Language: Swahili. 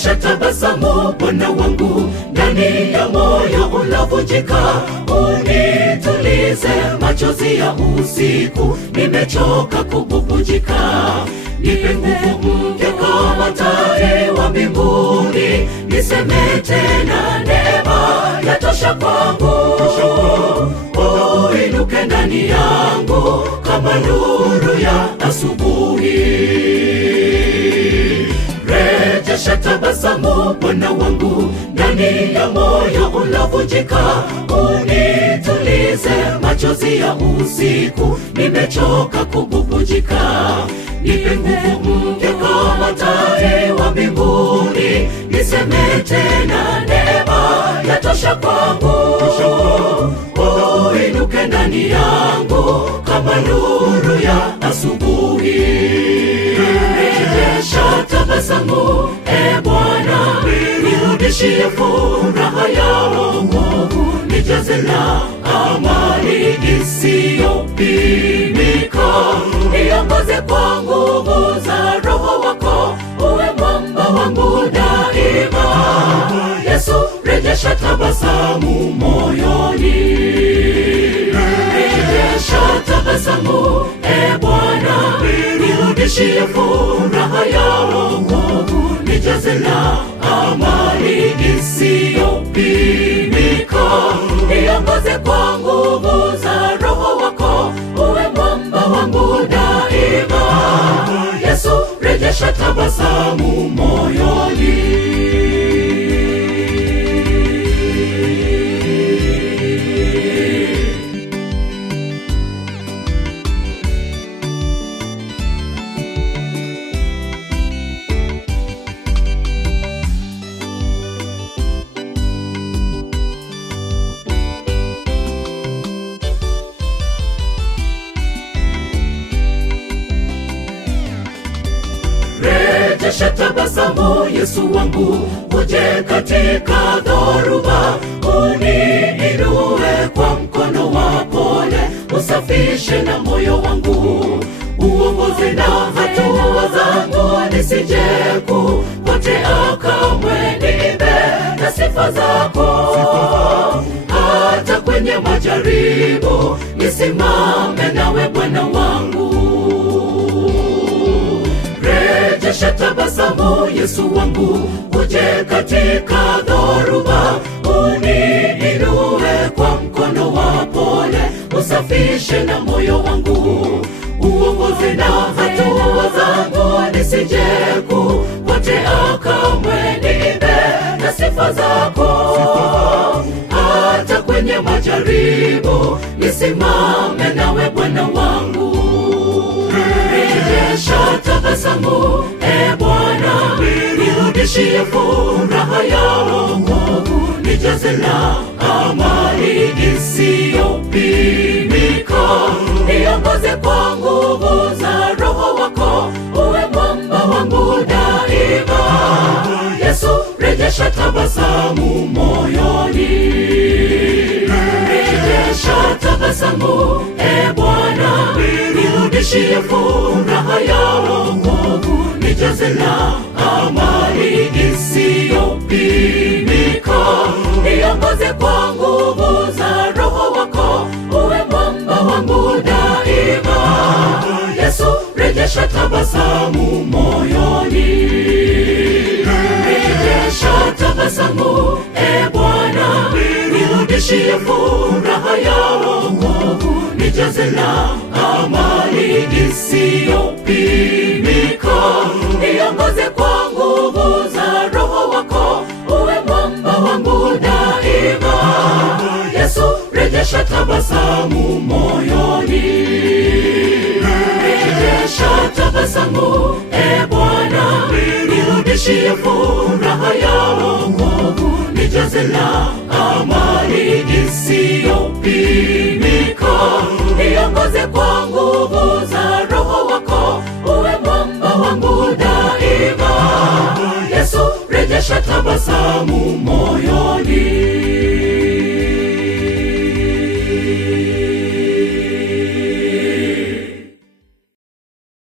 rejesha tabasamu Bwana wangu, ndani ya moyo ulovunjika. Unitulize machozi ya usiku, nimechoka kububujika. Nipe nguvu mpya kama tai wa mbinguni, niseme tena neema yatosha kwangu. Uinuke ndani yangu kama nuru ya asubuhi. Rejesha tabasamu Bwana wangu, ndani ya moyo ulovunjika. Unitulize machozi ya usiku, nimechoka kububujika. Nipe nguvu mpya kama tai wa mbinguni, niseme tena neema yatosha kwangu. Uinuke ndani yangu kama nuru ya asubuhi. Rejesha tabasamu Bwana, nirudishie furaha ya wokovu, nijaze na amani isiyopimika. Niongoze kwa nguvu za Roho wako, uwe mwamba wangu daima. Yesu, rejesha tabasamu moyoni. Rejesha tabasamu Bwana, nirudishie furaha ya wokovu, nijaze na amani isiyopimika. Niongoze kwa nguvu za Roho wako, uwe mwamba wangu daima. Yesu, rejesha tabasamu moyoni. Rejesha tabasamu Yesu wangu, uje katika dhoruba. Uniinue kwa mkono wa pole, usafishe na moyo wangu. Uongoze na hatua zangu, nisije kupotea kamwe. Niimbe na sifa zako hata kwenye majaribu, nisimame nawe Bwana wangu. Rejesha tabasamu Yesu wangu, uje katika dhoruba. Uniinue kwa mkono wa pole, usafishe na moyo wangu. Uongoze na hatua zangu, nisije kupotea kamwe. Niimbe na sifa zako hata kwenye majaribu, nisimame nawe Bwana wangu. Rejesha tabasamu Bwana, nirudishie furaha ya wokovu, nijaze na amani isiyopimika. Niongoze kwa nguvu za Roho wako, uwe mwamba wangu daima. Yesu, rejesha tabasamu moyoni. Rejesha tabasamu Bwana, nirudishie furaha ya wokovu, nijaze na amani isiyopimika. Niongoze kwa nguvu za Roho wako, uwe mwamba wangu daima. Yesu, rejesha tabasamu moyoni. Rejesha tabasamu Bwana, nirudishie furaha ya wokovu, nijaze na amani isiyopimika. Niongoze kwa nguvu za Roho wako, uwe mwamba wangu daima. Yesu, rejesha tabasamu moyoni. Rejesha tabasamu Bwana, nirudishie furaha ya wokovu, nijaze na amani isiyopimika. Niongoze kwa nguvu za Roho wako, uwe mwamba wangu daima. Yesu, rejesha tabasamu moyoni.